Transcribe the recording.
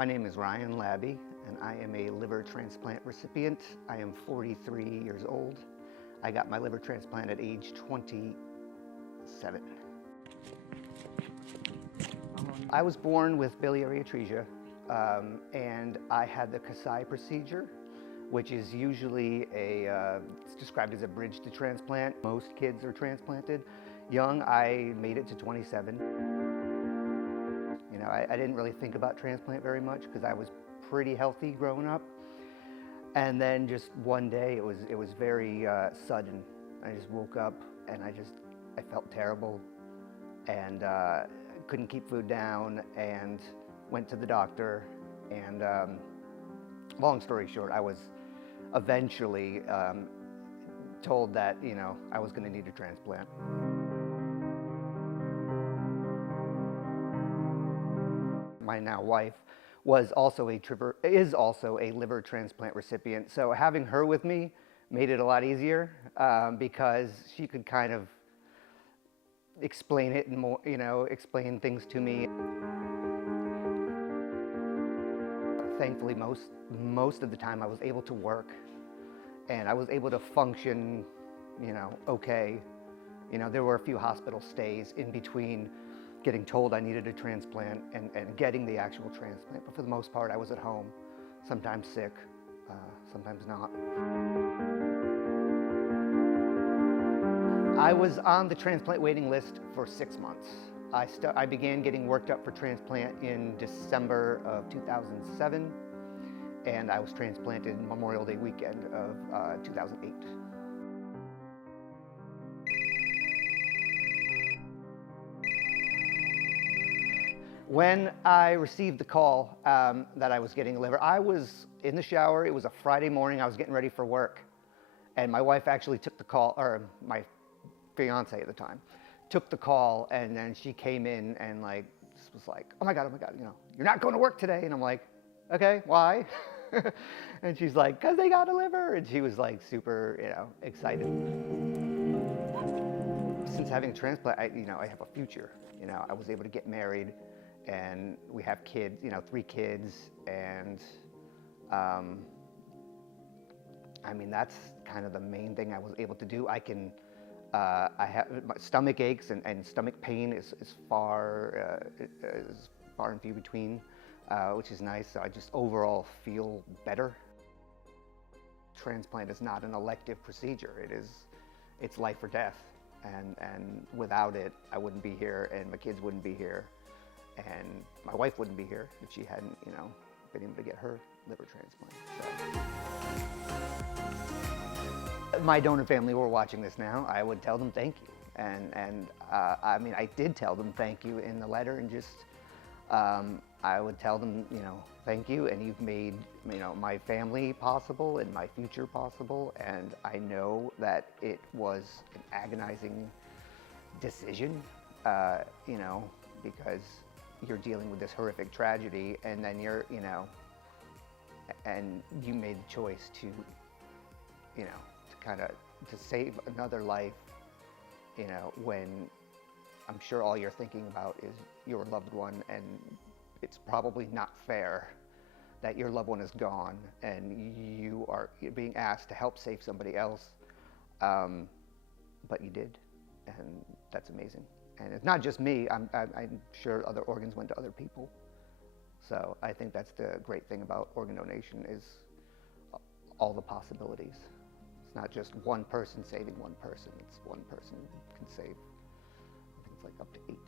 My name is Ryan Labbe, and I am a liver transplant recipient. I am 43 years old. I got my liver transplant at age 27. I was born with biliary atresia, and I had the Kasai procedure, which is usually it's described as a bridge to transplant. Most kids are transplanted young. I made it to 27. You know, I didn't really think about transplant very much because I was pretty healthy growing up. And then just one day, it was very sudden. I just woke up and I felt terrible and couldn't keep food down and went to the doctor. And long story short, I was eventually told that, you know, I was going to need a transplant. My now wife is also a liver transplant recipient. So having her with me made it a lot easier because she could kind of explain it and more, you know, explain things to me. Thankfully, most of the time I was able to work and I was able to function, you know, okay. You know, there were a few hospital stays in between getting told I needed a transplant and getting the actual transplant. But for the most part, I was at home, sometimes sick, sometimes not. I was on the transplant waiting list for 6 months. I began getting worked up for transplant in December of 2007, and I was transplanted Memorial Day weekend of 2008. When I received the call that I was getting a liver, I was in the shower. It was a Friday morning. I was getting ready for work. And my wife actually took the call, or my fiance at the time, took the call, and then she came in and was like, oh my God, you know, you're not going to work today. And I'm like, okay, why? And she's like, because they got a liver. And she was like super, you know, excited. Since having a transplant, I have a future. You know, I was able to get married. And we have kids, you know, 3 kids, and I mean, that's kind of the main thing I was able to do. I have my stomach aches and stomach pain is far and few between, which is nice. So I just overall feel better. Transplant is not an elective procedure. It's life or death, and without it, I wouldn't be here, and my kids wouldn't be here. And my wife wouldn't be here if she hadn't, you know, been able to get her liver transplant. So. My donor family were watching this now. I would tell them thank you. And I mean, I did tell them thank you in the letter, and just, I would tell them, you know, thank you, and you've made, you know, my family possible and my future possible. And I know that it was an agonizing decision, you know, because you're dealing with this horrific tragedy, and then you made the choice to, you know, to save another life, you know, when I'm sure all you're thinking about is your loved one, and it's probably not fair that your loved one is gone and you're being asked to help save somebody else, but you did, and that's amazing. And it's not just me, I'm sure other organs went to other people. So I think that's the great thing about organ donation, is all the possibilities. It's not just one person saving one person, it's one person can save, I think it's like up to 8.